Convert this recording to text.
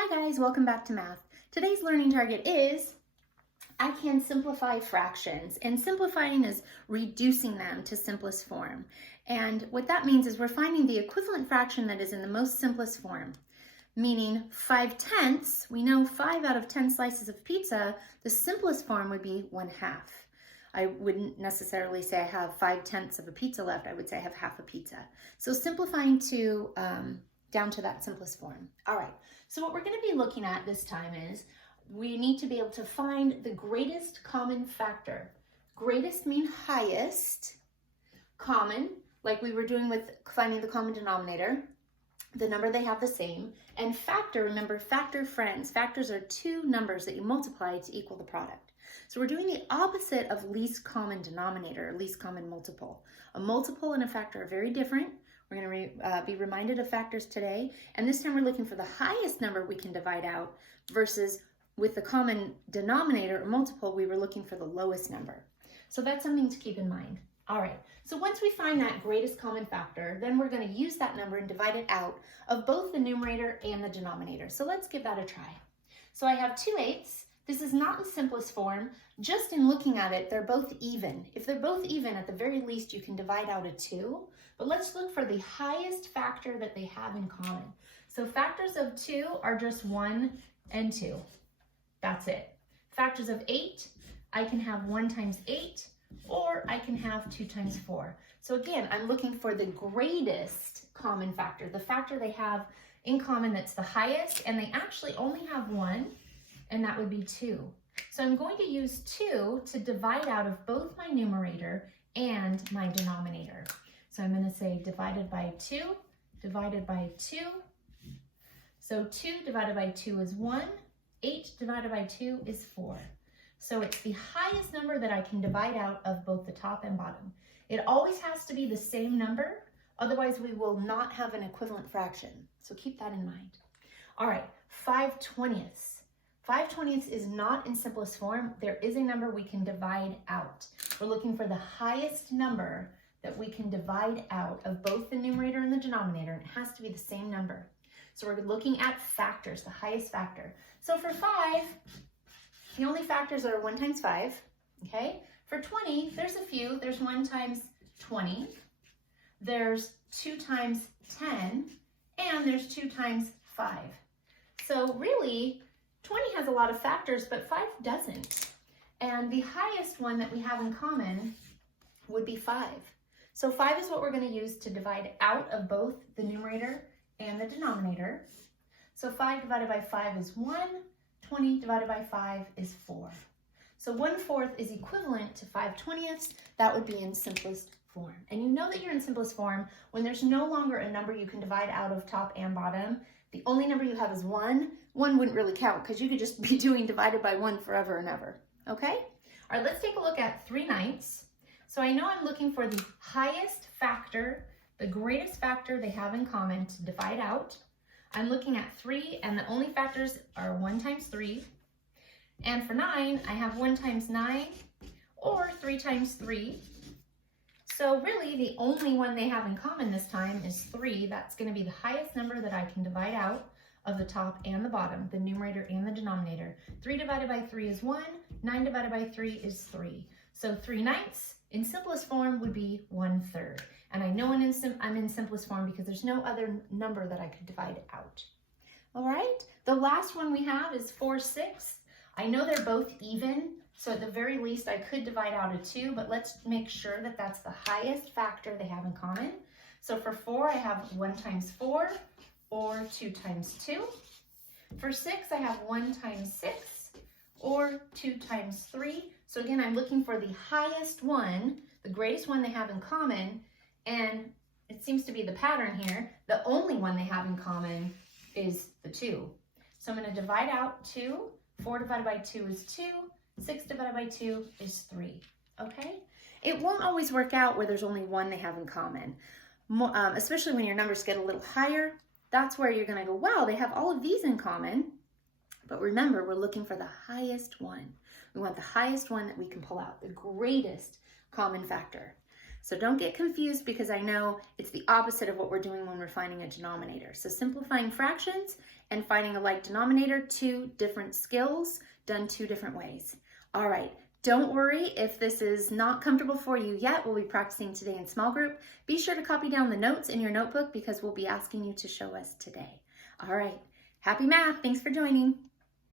Hi guys, welcome back to math. Today's learning target is I can simplify fractions, and simplifying is reducing them to simplest form. And what that means is we're finding the equivalent fraction that is in the most simplest form, meaning 5/10. We know 5 out of 10 slices of pizza, the simplest form would be 1/2. I wouldn't necessarily say I have 5/10 of a pizza left. I would say I have half a pizza. So simplifying to down to that simplest form. All right, so what we're going to be looking at this time is we need to be able to find the greatest common factor. Greatest mean highest, common, like we were doing with finding the common denominator, the number they have the same, and factor, remember factor friends. Factors are two numbers that you multiply to equal the product. So we're doing the opposite of least common denominator, least common multiple. A multiple and a factor are very different. We're going to be reminded of factors today, and this time we're looking for the highest number we can divide out versus with the common denominator or multiple, we were looking for the lowest number. So that's something to keep in mind. All right, so once we find that greatest common factor, then we're going to use that number and divide it out of both the numerator and the denominator. So let's give that a try. So I have 2/8. This is not in simplest form. Just in looking at it, they're both even. If they're both even, at the very least, you can divide out a 2. But let's look for the highest factor that they have in common. So factors of 2 are just 1 and 2. That's it. Factors of 8, I can have 1 times 8, or I can have 2 times 4. So again, I'm looking for the greatest common factor, the factor they have in common that's the highest, and they actually only have 1, and that would be 2. So I'm going to use 2 to divide out of both my numerator and my denominator. So I'm going to say divided by 2, divided by 2. So 2 divided by 2 is 1. 8 divided by 2 is 4. So it's the highest number that I can divide out of both the top and bottom. It always has to be the same number, otherwise we will not have an equivalent fraction. So keep that in mind. All right, 5/20. 5/20 is not in simplest form. There is a number we can divide out. We're looking for the highest number that we can divide out of both the numerator and the denominator, and it has to be the same number. So we're looking at factors, the highest factor. So for 5, the only factors are 1 times 5, okay? For 20, there's a few. There's 1 times 20, there's 2 times 10, and there's 2 times 5. So really, 20 has a lot of factors, but 5 doesn't. And the highest one that we have in common would be 5. So 5 is what we're going to use to divide out of both the numerator and the denominator. So 5 divided by 5 is 1. 20 divided by 5 is 4. So 1/4 is equivalent to 5/20. That would be in simplest form. And you know that you're in simplest form when there's no longer a number you can divide out of top and bottom. The only number you have is 1. 1 wouldn't really count because you could just be doing divided by 1 forever and ever. Okay? All right, let's take a look at 3/9. So I know I'm looking for the highest factor, the greatest factor they have in common to divide out. I'm looking at 3, and the only factors are 1 times 3. And for 9, I have 1 times 9 or 3 times 3. So really, the only one they have in common this time is 3. That's going to be the highest number that I can divide out of the top and the bottom, the numerator and the denominator. 3 divided by 3 is 1. 9 divided by 3 is 3. So 3/9 in simplest form would be 1/3. And I know I'm in simplest form because there's no other number that I could divide out. All right, the last one we have is 4/6. I know they're both even, so at the very least I could divide out a 2, but let's make sure that that's the highest factor they have in common. So for 4, I have 1 times 4 or 2 times 2. For 6, I have 1 times 6 or 2 times 3. So again, I'm looking for the highest one, the greatest one they have in common, and it seems to be the pattern here. The only one they have in common is the 2. So I'm going to divide out 2. 4 divided by 2 is 2. 6 divided by 2 is 3. Okay? It won't always work out where there's only one they have in common, especially when your numbers get a little higher. That's where you're going to go, wow, they have all of these in common. But remember, we're looking for the highest one. We want the highest one that we can pull out, the greatest common factor. So don't get confused, because I know it's the opposite of what we're doing when we're finding a denominator. So simplifying fractions and finding a like denominator, two different skills done two different ways. All right, don't worry if this is not comfortable for you yet. We'll be practicing today in small group. Be sure to copy down the notes in your notebook because we'll be asking you to show us today. All right, happy math. Thanks for joining.